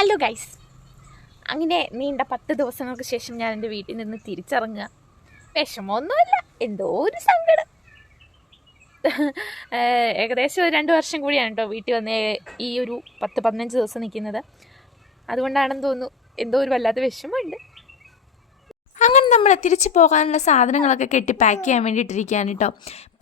Hello guys, അങ്ങനെ നീണ്ട 10 ദിവസങ്ങൾക്ക് ശേഷം ഞാൻ എൻ്റെ വീട്ടിൽ നിന്ന് തിരിച്ചിറങ്ങുക. വിഷമമൊന്നുമല്ല, എന്തോ ഒരു സങ്കടം. ഏകദേശം 2 വർഷം കൂടിയാണ് കേട്ടോ വീട്ടിൽ വന്ന് ഈ ഒരു 10-15 ദിവസം നിൽക്കുന്നത്. അതുകൊണ്ടാണെന്ന് തോന്നുന്നു എന്തോ ഒരു വല്ലാത്ത വിഷമമുണ്ട്. അങ്ങനെ നമ്മൾ തിരിച്ചു പോകാനുള്ള സാധനങ്ങളൊക്കെ കെട്ടി പാക്ക് ചെയ്യാൻ വേണ്ടിയിട്ടിരിക്കുകയാണ് കേട്ടോ.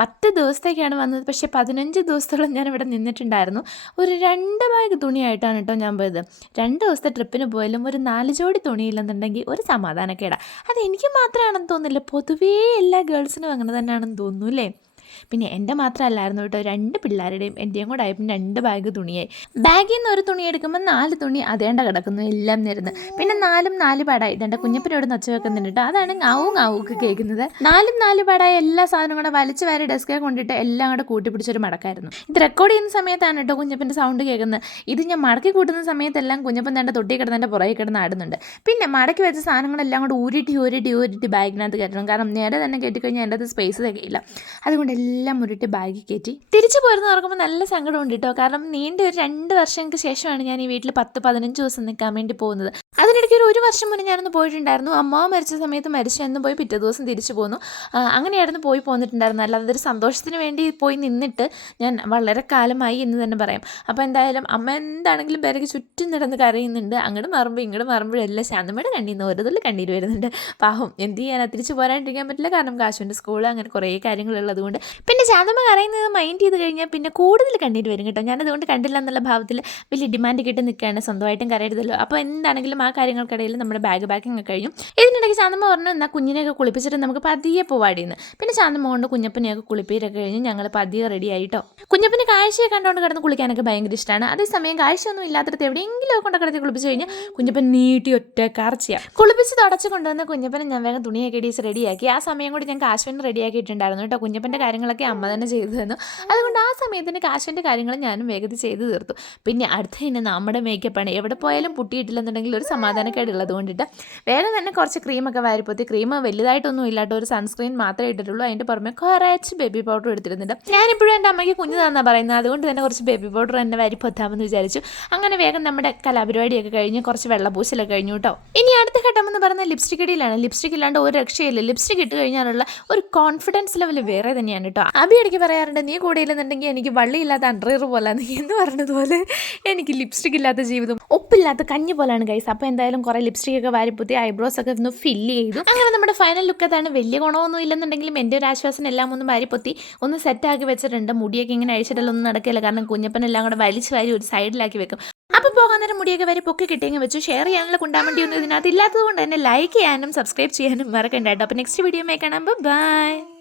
10 ദിവസത്തേക്കാണ് വന്നത്, പക്ഷേ 15 ദിവസത്തോളം ഞാൻ ഇവിടെ നിന്നിട്ടുണ്ടായിരുന്നു. ഒരു 2 ബാഗ് തുണിയായിട്ടാണ് കേട്ടോ ഞാൻ പോയത്. 2 ദിവസത്തെ ട്രിപ്പിന് പോയാലും ഒരു 4 ജോഡി തുണിയില്ലെന്നുണ്ടെങ്കിൽ ഒരു സമാധാനക്കേടാ. അത് എനിക്ക് മാത്രമാണെന്ന് തോന്നുന്നില്ല, പൊതുവേ എല്ലാ ഗേൾസിനും അങ്ങനെ തന്നെയാണെന്ന് തോന്നുന്നു അല്ലേ. പിന്നെ എൻ്റെ മാത്രമല്ലായിരുന്നു കേട്ടോ, 2 പിള്ളേരുടെയും എൻ്റെയും കൂടെ ആയപ്പോൾ 2 ബാഗ് തുണിയായി. ബാഗിൽ നിന്ന് ഒരു തുണി എടുക്കുമ്പോൾ 4 തുണി അതേണ്ട കിടക്കുന്നു എല്ലാം നിരന്ന്. പിന്നെ 4 പാടായി. എൻ്റെ കുഞ്ഞപ്പനോട് നൊച്ച വെക്കുന്നുണ്ട് കേട്ടോ, അതാണ് ങ്ങാവൊക്കെ കേൾക്കുന്നത്. 4 പാടായി എല്ലാ സാധനവും കൂടെ വലിച്ചു വാരി ഡെസ്കെ കൊണ്ടിട്ട് എല്ലാം കൂടെ കൂട്ടിപ്പിടിച്ചൊരു മടക്കായിരുന്നു. ഇത് റെക്കോർഡ് ചെയ്യുന്ന സമയത്താണ് കേട്ടോ കുഞ്ഞപ്പൻ്റെ സൗണ്ട് കേൾക്കുന്നത്. ഇത് ഞാൻ മടക്കി കൂട്ടുന്ന സമയത്തെല്ലാം കുഞ്ഞപ്പൻ തൻ്റെ തൊട്ടി കിടന്നതിൻ്റെ പുറകെ കിടന്ന് ആടുന്നുണ്ട്. പിന്നെ മടക്കി വെച്ച സാധനങ്ങളെല്ലാം കൂടെ ഊരിട്ടി ബാഗിനകത്ത് കയറ്റണം. കാരണം നേരെ തന്നെ കയറ്റിക്കഴിഞ്ഞാൽ എൻ്റെ അത് സ്പേസ് തികയില്ല. അതുകൊണ്ട് എല്ലാം ഉരുട്ടി ബാഗിൽ കയറ്റി തിരിച്ചു പോരുന്ന ഓർക്കുമ്പോൾ നല്ല സങ്കടമുണ്ട് കേട്ടോ. കാരണം നീണ്ട ഒരു 2 വർഷങ്ങൾക്ക് ശേഷമാണ് ഞാൻ ഈ വീട്ടിൽ 10-15 ദിവസം നിൽക്കാൻ വേണ്ടി പോകുന്നത്. അതിനിടയ്ക്ക് ഒരു 1 വർഷം മുന്നേ ഞാനൊന്ന് പോയിട്ടുണ്ടായിരുന്നു. അമ്മ മരിച്ച സമയത്ത് മരിച്ചെന്നും പോയി പിറ്റേ ദിവസം തിരിച്ചു പോന്നു. അങ്ങനെയായിരുന്നു പോന്നിട്ടുണ്ടായിരുന്നു. അല്ലാതെ അതൊരു സന്തോഷത്തിന് വേണ്ടി പോയി നിന്നിട്ട് ഞാൻ വളരെ കാലമായി എന്ന് തന്നെ പറയാം. അപ്പോൾ എന്തായാലും അമ്മ എന്താണെങ്കിലും പേരക്ക് ചുറ്റും നടന്ന് കരയുന്നുണ്ട്. അങ്ങോട്ട് മാറുമ്പോഴെല്ലാം ശാന്തമ്മയുടെ കണ്ണീർ നിന്ന് ഓരോതുള്ള കണ്ണീര് വരുന്നുണ്ട്. പാവം എന്ത് ചെയ്യാനാ, തിരിച്ചു പോരാണ്ടിരിക്കാൻ പറ്റില്ല. കാരണം കാശുവിൻ്റെ സ്കൂൾ അങ്ങനെ കുറേ കാര്യങ്ങളുള്ളത് കൊണ്ട്. പിന്നെ ശാന്തമ്മ കരയുന്നത് മൈൻഡ് ചെയ്ത് കഴിഞ്ഞാൽ പിന്നെ കൂടുതൽ കണ്ണീര് വരും കേട്ടോ. ഞാനതുകൊണ്ട് കണ്ടില്ല എന്നുള്ള ഭാവത്തിൽ വലിയ ഡിമാൻഡ് കിട്ടി നിൽക്കുകയാണ്, സ്വന്തമായിട്ടും കരയരുതല്ലോ. അപ്പോൾ എന്താണെങ്കിലും ആ കാര്യങ്ങൾക്കിടയിൽ നമ്മുടെ ബാഗ് പാക്കിംഗ് കഴിഞ്ഞു. ഇതിനിടയ്ക്ക് ശാന്തമ്മ പറഞ്ഞു, എന്നാൽ കുഞ്ഞിനെയൊക്കെ കുളിപ്പിച്ചിട്ട് നമുക്ക് പതിയെ പോവാടിയെന്ന്. പിന്നെ ശാന്തമ്മ കൊണ്ട് കുഞ്ഞപ്പനെയൊക്കെ കുളിപ്പിച്ചൊക്കെ കഴിഞ്ഞ് ഞങ്ങൾ പതിയെ റെഡി ആയിട്ടോ. കുഞ്ഞപ്പന് കാഴ്ചയെ കണ്ടുകൊണ്ട് കിടന്ന് കുളിക്കാനൊക്കെ ഭയങ്കര ഇഷ്ടമാണ്. അതേസമയം കാഴ്ചയൊന്നും ഇല്ലാത്തടത്ത് എവിടെയെങ്കിലും കൊണ്ട് കിടത്തി കുളിപ്പിച്ച് കഴിഞ്ഞാൽ കുഞ്ഞപ്പൻ നീട്ടി ഒറ്റ കാർച്ചയാണ്. കുളിപ്പിച്ച് തുടച്ച് കൊണ്ടുവന്ന കുഞ്ഞപ്പനെ ഞാൻ വേഗം തുണിയൊക്കെ ഇടീച്ച് റെഡിയാക്കി. ആ സമയം കൂടി ഞാൻ കാശുവിന് റെഡിയാക്കിയിട്ടുണ്ടായിരുന്നു കേട്ടോ. കുഞ്ഞപ്പൻ്റെ കാര്യങ്ങളൊക്കെ അമ്മ തന്നെ ചെയ്തു തന്നു. അതുകൊണ്ട് ആ സമയത്തിന് കാശുവിൻ്റെ കാര്യങ്ങൾ ഞാനും വേഗത്തിൽ ചെയ്തു തീർത്തു. പിന്നെ അടുത്തതിന് നമ്മുടെ മേക്കപ്പാണ്. എവിടെ പോയാലും പൊട്ടിയിട്ടില്ലെന്നുണ്ടെങ്കിൽ ഒരു സമാധാനക്കേടുള്ളത് കൊണ്ടിട്ട് വേഗം തന്നെ കുറച്ച് ക്രീമൊക്കെ വാരിപ്പോത്തി. ക്രീം വലുതായിട്ടൊന്നും ഇല്ലാട്ടോ, ഒരു സൺസ്ക്രീൻ മാത്രമേ ഇട്ടിട്ടുള്ളൂ. അതിൻ്റെ പുറമെ കുറച്ച് ബേബി പൗഡർ എടുത്തിരുന്നുണ്ട്. ഞാനിപ്പോഴും എൻ്റെ അമ്മയ്ക്ക് കുഞ്ഞു തന്നാ പറയുന്നത്, അതുകൊണ്ട് തന്നെ കുറച്ച് ബേബി പൗഡർ തന്നെ വാരിപ്പൊത്താമെന്ന് വിചാരിച്ചു. അങ്ങനെ വേഗം നമ്മുടെ കലാപരിപാടിയൊക്കെ കഴിഞ്ഞ് കുറച്ച് വെള്ളപൂശലൊക്കെ കഴിഞ്ഞു കേട്ടോ. ഇനി അടുത്ത ഘട്ടം എന്ന് പറഞ്ഞാൽ ലിപ്സ്റ്റിക് ഇടയിലാണ്. ലിപ്സ്റ്റിക് ഇല്ലാണ്ട് ഒരു രക്ഷയില്ല. ലിപ്സ്റ്റിക് ഇട്ട് കഴിഞ്ഞാലുള്ള ഒരു കോൺഫിഡൻസ് ലെവൽ വേറെ തന്നെയാണ് കേട്ടോ. അബി ഇടയ്ക്ക് പറയാറുണ്ട്, നീ കൂടെ ഇല്ലെന്നുണ്ടെങ്കിൽ എനിക്ക് വള്ളിയില്ലാത്ത അണ്ടർവെയർ പോലെ നീ എന്ന് പറഞ്ഞതുപോലെ എനിക്ക് ലിപ്സ്റ്റിക് ഇല്ലാത്ത ജീവിതം ഒപ്പില്ലാത്ത കഞ്ഞി പോലാണ് ഗൈസ്. അപ്പോൾ എന്തായാലും കുറേ ലിപ്സ്റ്റിക് ഒക്കെ വാരിപ്പുത്തി ഐബ്രോസ് ഒക്കെ ഒന്ന് ഫില്ല് ചെയ്തു. അങ്ങനെ നമ്മുടെ ഫൈനൽ ലുക്ക് അതാണ്. വലിയ ഗുണമൊന്നും ഇല്ലെന്നുണ്ടെങ്കിലും എൻ്റെ ഒരു ആശ്വാസം എല്ലാം ഒന്ന് വാരിപ്പൊത്തി ഒന്ന് സെറ്റാക്കി വെച്ചിട്ടുണ്ട്. മുടിയൊക്കെ ഇങ്ങനെ അഴിച്ചിട്ടല്ല ഒന്നും നടക്കില്ല, കാരണം കുഞ്ഞപ്പനെല്ലാം കൂടെ വലിച്ചു വാരി ഒരു സൈഡിലാക്കി വെക്കും. അപ്പോൾ പോകാൻ നേരം മുടിയൊക്കെ വരെ പൊക്കി കിട്ടിയെങ്കിൽ വെച്ചു. ഷെയർ ചെയ്യാനുള്ള കുണ്ടാമണ്ടിയൊന്നും ഇതിനകത്ത് ഇല്ലാത്തത് കൊണ്ട് തന്നെ ലൈക്ക് ചെയ്യാനും സബ്സ്ക്രൈബ് ചെയ്യാനും മറക്കണ്ട കേട്ടോ. അപ്പോൾ നെക്സ്റ്റ് വീഡിയോ കാണാം. ബൈ.